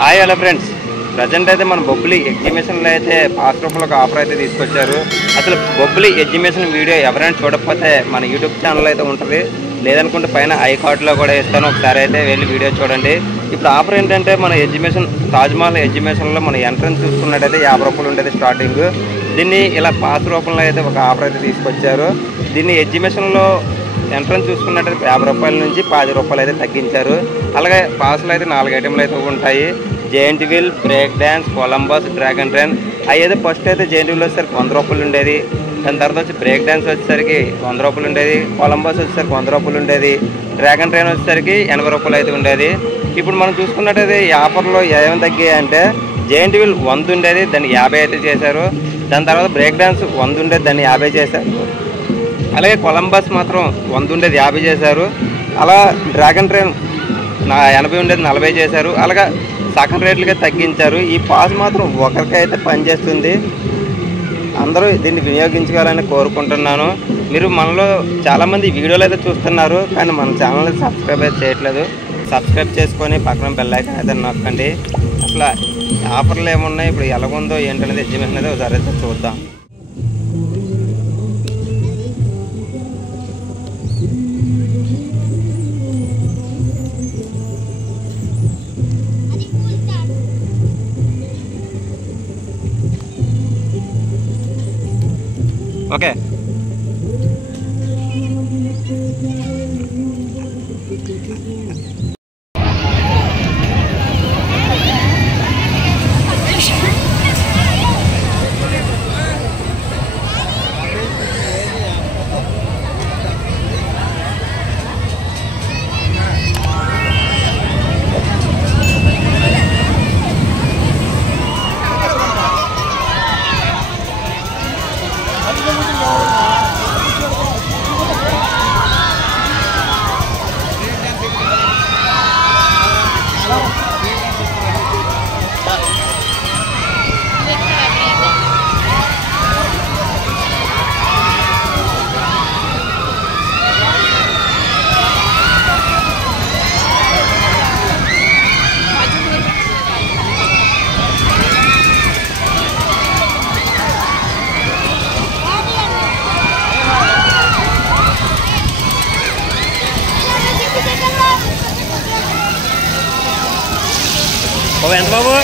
Hi hello friends, present అయితే మన బొబ్బిలి ఎగ్జిబిషన్లో అయితే పాస్ రూపంలో ఒక ఆఫర్ అయితే తీసుకొచ్చారు. అసలు బొబ్బిలి ఎగ్జిబిషన్ వీడియో ఎవరైనా చూడకపోతే మన యూట్యూబ్ ఛానల్ అయితే ఉంటుంది, లేదనుకుంటే పైన ఐ కార్డులో కూడా ఇస్తాను, ఒకసారి అయితే వెళ్ళి వీడియో చూడండి. ఇప్పుడు ఆఫర్ ఏంటంటే మన ఎగ్జిబిషన్ తాజ్మహల్ ఎగ్జిబిషన్లో మన ఎంట్రన్స్ చూసుకున్నట్టయితే 50 రూపాయలు ఉంటుంది స్టార్టింగ్. దీన్ని ఇలా పాస్ రూపంలో అయితే ఒక ఆఫర్ అయితే తీసుకొచ్చారు. దీన్ని ఎగ్జిబిషన్లో ఎంట్రన్స్ చూసుకున్నట్టయితే 50 రూపాయల నుంచి 10 రూపాయలు అయితే తగ్గించారు. అలాగే పాస్లో అయితే 4 ఐటెంలు అయితే ఉంటాయి. Giant wheel, break dance, Columbus, dragon train. అవి అయితే ఫస్ట్ అయితే జెయింట్ వీల్ వచ్చేసరికి 100 రూపాయలు ఉండేది. దాని తర్వాత వచ్చి బ్రేక్ డ్యాన్స్ వచ్చేసరికి 100 రూపాయలు ఉండేది. కొలంబస్ వచ్చేసరికి 100 రూపాయలు ఉండేది. డ్రాగన్ ట్రైన్ వచ్చేసరికి 80 రూపాయలు అయితే ఉండేది. ఇప్పుడు మనం చూసుకున్నట్టయితే ఈ ఆఫర్లో ఏమేమి తగ్గాయి అంటే జెయింట్ వీల్ 100 ఉండేది, దాన్ని 50 అయితే చేశారు. దాని తర్వాత బ్రేక్ డ్యాన్స్ 100 ఉండేది, దాన్ని 50 చేశారు. అలాగే కొలంబస్ మాత్రం 100 ఉండేది 50 చేశారు. అలా డ్రాగన్ ట్రైన్ 80 ఉండేది 40 చేశారు. అలాగా సగం రేట్లుగా తగ్గించారు. ఈ పాస్ మాత్రం ఒకరికైతే పనిచేస్తుంది. అందరూ దీన్ని వినియోగించుకోవాలని కోరుకుంటున్నాను. మీరు మనలో చాలామంది వీడియోలు అయితే చూస్తున్నారు, కానీ మన ఛానల్ని సబ్స్క్రైబ్ అయితే చేయట్లేదు. సబ్స్క్రైబ్ చేసుకొని పక్కన బెల్ ఐకాన్ అయితే నొక్కండి. అసలు ఆఫర్లు ఏమున్నాయి, ఇప్పుడు ఎలాగుందో ఏంటనేది ఎగ్జిబిషన్ అయితే ఒకసారి అయితే చూద్దాం. ఓకే, బాబు ఎంత బాబు?